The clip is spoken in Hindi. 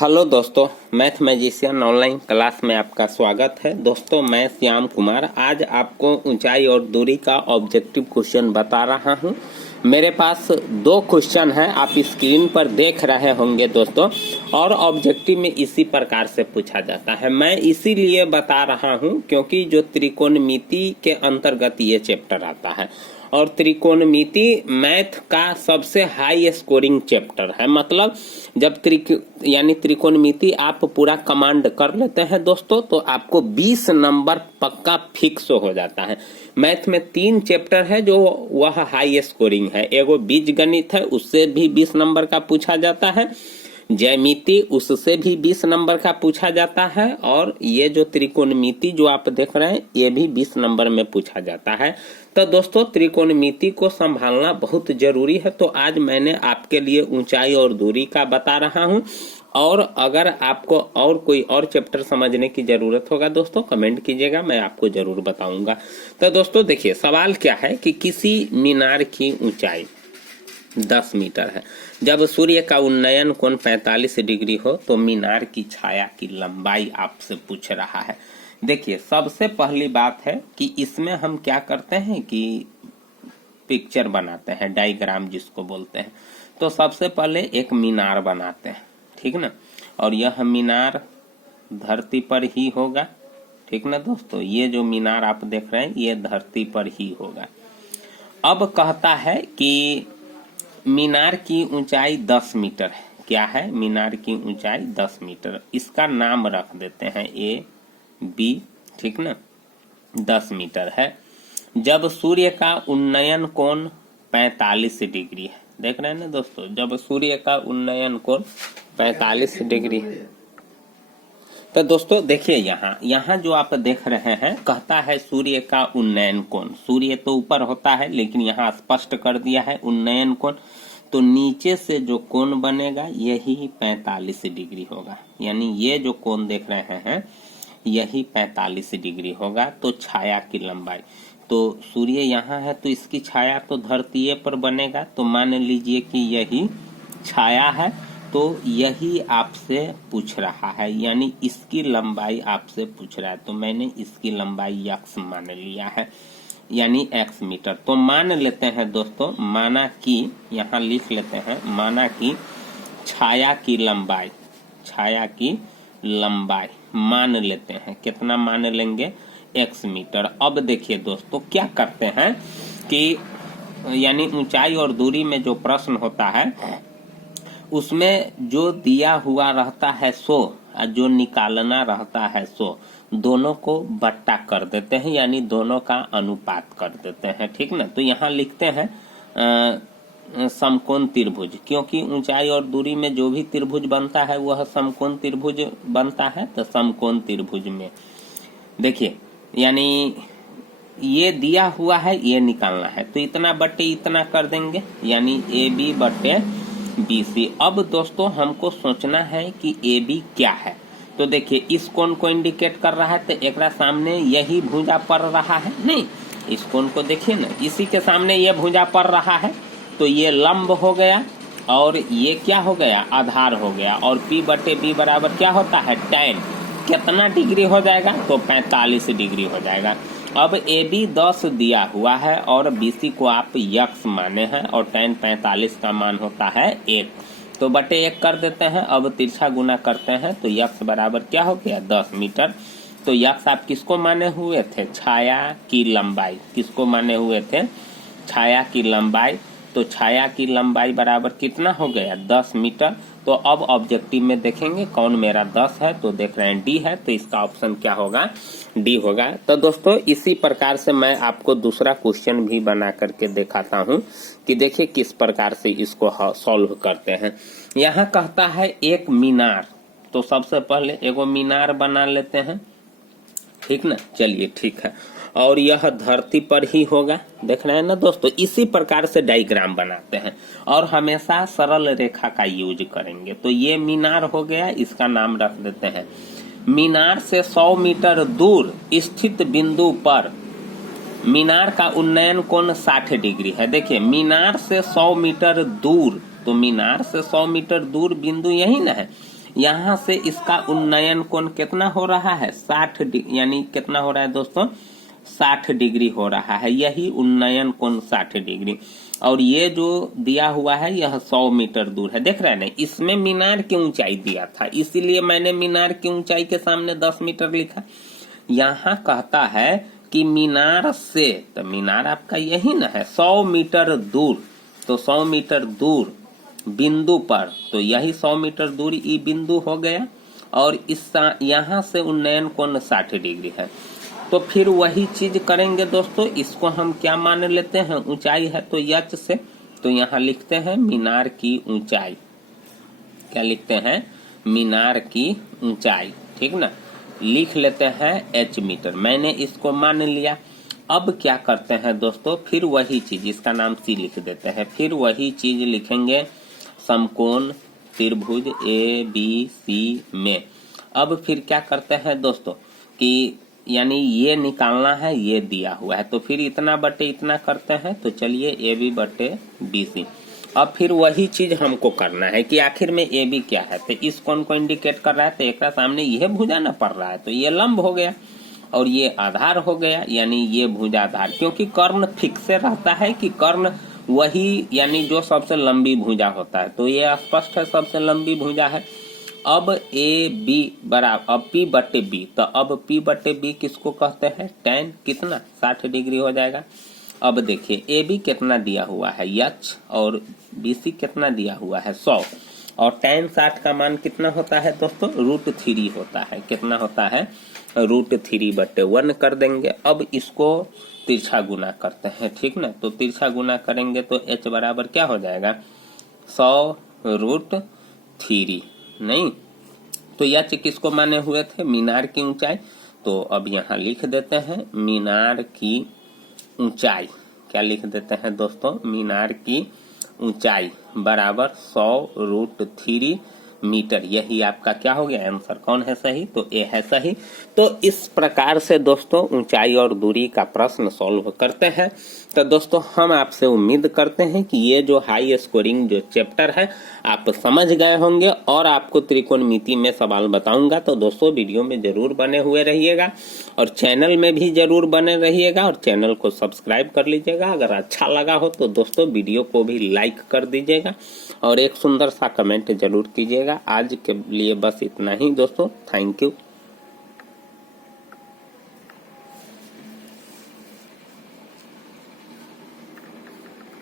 हेलो दोस्तों, मैथ मैजिशियन ऑनलाइन क्लास में आपका स्वागत है। दोस्तों, मैं श्याम कुमार आज आपको ऊंचाई और दूरी का ऑब्जेक्टिव क्वेश्चन बता रहा हूं। मेरे पास दो क्वेश्चन हैं, आप स्क्रीन पर देख रहे होंगे दोस्तों। और ऑब्जेक्टिव में इसी प्रकार से पूछा जाता है। मैं इसीलिए बता रहा हूं क्योंकि जो त्रिकोणमिति के अंतर्गत ये चैप्टर आता है और त्रिकोणमिति मैथ का सबसे हाई स्कोरिंग चैप्टर है। मतलब जब त्रिकोणमिति आप पूरा कमांड कर लेते हैं दोस्तों, तो आपको 20 नंबर पक्का फिक्स हो जाता है। मैथ में 3 चैप्टर है जो वह हाई स्कोरिंग है। एगो बीजगणित है, उससे भी 20 नंबर का पूछा जाता है। ज्यामिति, उससे भी 20 नंबर का पूछा जाता है। और ये जो त्रिकोणमिति जो आप देख रहे हैं, ये भी 20 नंबर में पूछा जाता है। तो दोस्तों, त्रिकोणमिति को संभालना बहुत जरूरी है। तो आज मैंने आपके लिए ऊंचाई और दूरी का बता रहा हूं। और अगर आपको और कोई और चैप्टर समझने की जरूरत होगा दोस्तों, कमेंट कीजिएगा, मैं आपको जरूर बताऊंगा। तो दोस्तों देखिए, सवाल क्या है कि किसी मीनार की ऊंचाई 10 मीटर है। जब सूर्य का उन्नयन कोण 45 डिग्री हो तो मीनार की छाया की लंबाई आपसे पूछ रहा है। देखिए, सबसे पहली बात है कि इसमें हम क्या करते हैं कि पिक्चर बनाते हैं, डायग्राम जिसको बोलते हैं। तो सबसे पहले एक मीनार बनाते हैं, ठीक ना। और यह मीनार धरती पर ही होगा, ठीक ना दोस्तों। ये जो मीनार आप देख रहे हैं, ये धरती पर ही होगा। अब कहता है कि मीनार की ऊंचाई 10 मीटर है। क्या है? मीनार की ऊंचाई 10 मीटर। इसका नाम रख देते हैं ए बी, ठीक ना। 10 मीटर है। जब सूर्य का उन्नयन कोण 45 डिग्री है, देख रहे हैं ना दोस्तों, जब सूर्य का उन्नयन कोण 45 डिग्री है। तो दोस्तों देखिए, यहाँ जो आप देख रहे हैं, कहता है सूर्य का उन्नयन कोण। सूर्य तो ऊपर होता है, लेकिन यहाँ स्पष्ट कर दिया है उन्नयन कोण। तो नीचे से जो कोण बनेगा यही 45 डिग्री होगा। यानी ये जो कोण देख रहे हैं, यही 45 डिग्री होगा। तो छाया की लंबाई, तो सूर्य यहाँ है तो इसकी छाया तो धरती पर बनेगा। तो मान लीजिए कि यही छाया है, तो यही आपसे पूछ रहा है, यानी इसकी लंबाई आपसे पूछ रहा है। तो मैंने इसकी लंबाई x मान लिया है, यानी x मीटर। तो मान लेते हैं दोस्तों, माना कि यहाँ लिख लेते हैं, माना कि छाया की लंबाई मान लेते हैं। कितना मान लेंगे? x metre. अब देखिए दोस्तों, क्या करते हैं कि यानी ऊंचाई और दूरी में जो प्रश्न होता है, उसमें जो दिया हुआ रहता है 100 और जो निकालना रहता है 100, दोनों को बट्टा कर देते हैं, यानी दोनों का अनुपात कर देते हैं, ठीक ना। तो यहाँ लिखते हैं समकोण त्रिभुज, क्योंकि ऊंचाई और दूरी में जो भी त्रिभुज बनता है वह समकोण त्रिभुज बनता है। तो समकोण त्रिभुज में देखिए, यानी ये दिया हुआ है, ये निकालना है, तो इतना बट्टे इतना कर देंगे, यानी ए बी बट्टे बी सी। अब दोस्तों हमको सोचना है कि ए बी क्या है। तो देखिए, इस कोण को इंडिकेट कर रहा है, तो एक सामने यही भुजा पड़ रहा है। नहीं, इस कोण को देखिए ना, इसी के सामने ये भुजा पड़ रहा है, तो ये लंब हो गया और ये क्या हो गया? आधार हो गया। और P बटे B बराबर क्या होता है? tan। कितना डिग्री हो जाएगा? तो 45 डिग्री हो जाएगा। अब AB 10 दिया हुआ है और BC को आप x माने हैं, और tan 45 का मान होता है 1, तो बटे 1 कर देते हैं। अब तिरछा गुना करते हैं, तो x बराबर क्या हो गया? 10 मीटर। तो x आप किसको माने हुए थे? छाया की लंबाई। किसको माने हुए थे? छाया की लंबाई। तो छाया की लंबाई बराबर कितना हो गया? 10 मीटर। तो अब ऑब्जेक्टिव में देखेंगे कौन मेरा 10 है, तो देख रहे हैं डी है, तो इसका ऑप्शन क्या होगा? डी होगा। तो दोस्तों, इसी प्रकार से मैं आपको दूसरा क्वेश्चन भी बना करके दिखाता हूं कि देखिए किस प्रकार से इसको सॉल्व करते हैं। यहाँ कहता है एक मीनार, तो सबसे पहले एगो मीनार बना लेते हैं, ठीक ना। चलिए ठीक है, और यह धरती पर ही होगा, देख रहे हैं ना दोस्तों। इसी प्रकार से डायग्राम बनाते हैं और हमेशा सरल रेखा का यूज करेंगे। तो ये मीनार हो गया, इसका नाम रख देते हैं। मीनार से 100 मीटर दूर स्थित बिंदु पर मीनार का उन्नयन कोण 60 डिग्री है। देखिए, मीनार से 100 मीटर दूर, तो मीनार से 100 मीटर दूर बिंदु यही ना है। यहाँ से इसका उन्नयन कोण कितना हो रहा है 60 डिग्री, यानी कितना हो रहा है दोस्तों 60 डिग्री हो रहा है, यही उन्नयन कोण 60 डिग्री। और ये जो दिया हुआ है यह 100 मीटर दूर है, देख रहे हैं ना, इसमें मीनार की ऊंचाई दिया था, इसीलिए मैंने मीनार की ऊंचाई के सामने 10 मीटर लिखा। यहाँ कहता है कि मीनार से, तो मीनार आपका यही ना है 100 मीटर दूर, तो 100 मीटर दूर बिंदु पर, तो यही 100 मीटर दूर ई बिंदु हो गया, और इस यहाँ से उन्नयन कोण 60 डिग्री है। तो फिर वही चीज करेंगे दोस्तों, इसको हम क्या मान लेते हैं, ऊंचाई है तो यच से, तो यहाँ लिखते हैं मीनार की ऊंचाई, क्या लिखते हैं, मीनार की ऊंचाई, ठीक ना, लिख लेते हैं एच मीटर, मैंने इसको मान लिया। अब क्या करते हैं दोस्तों, फिर वही चीज, इसका नाम सी लिख देते हैं, फिर वही चीज लिखेंगे समकोण त्रिभुज ए बी सी में। अब फिर क्या करते हैं दोस्तों कि यानी ये निकालना है, ये दिया हुआ है, तो फिर इतना बटे इतना करते हैं, तो चलिए ए बी बटे बी सी। अब फिर वही चीज हमको करना है कि आखिर में ए बी क्या है, तो इस कोण को इंडिकेट कर रहा है, तो एक सामने यह भुजा न पड़ रहा है, तो ये लंब हो गया और ये आधार हो गया, यानी ये भुजाधार, क्योंकि कर्ण फिक्स से रहता है कि कर्ण वही, यानी जो सबसे लंबी भुजा होता है, तो ये स्पष्ट है सबसे लंबी भुजा है। अब ए बी बराबर, अब पी बटे बी, तो अब पी बटे बी किसको कहते हैं, tan कितना 60 डिग्री हो जाएगा। अब देखिए ए बी कितना दिया हुआ है यच, और बी सी कितना दिया हुआ है 100, और tan 60 का मान कितना होता है दोस्तों, √3 होता है, कितना होता है √3/1 कर देंगे। अब इसको तिरछा गुना करते हैं, ठीक ना, तो तिरछा गुना करेंगे तो h बराबर क्या हो जाएगा 100√3, नहीं, तो यह किसको माने हुए थे, मीनार की ऊंचाई, तो अब यहाँ लिख देते हैं मीनार की ऊंचाई, क्या लिख देते हैं दोस्तों, मीनार की ऊंचाई बराबर 100√3 मीटर, यही आपका क्या हो गया आंसर, कौन है सही, तो ए है सही। तो इस प्रकार से दोस्तों ऊंचाई और दूरी का प्रश्न सॉल्व करते हैं। तो दोस्तों हम आपसे उम्मीद करते हैं कि ये जो हाई स्कोरिंग जो चैप्टर है आप समझ गए होंगे, और आपको त्रिकोणमिति में सवाल बताऊंगा, तो दोस्तों वीडियो में जरूर बने हुए रहिएगा, और चैनल में भी जरूर बने रहिएगा, और चैनल को सब्सक्राइब कर लीजिएगा। अगर अच्छा लगा हो तो दोस्तों वीडियो को भी लाइक कर दीजिएगा, और एक सुंदर सा कमेंट जरूर कीजिएगा। आज के लिए बस इतना ही दोस्तों, थैंक यू।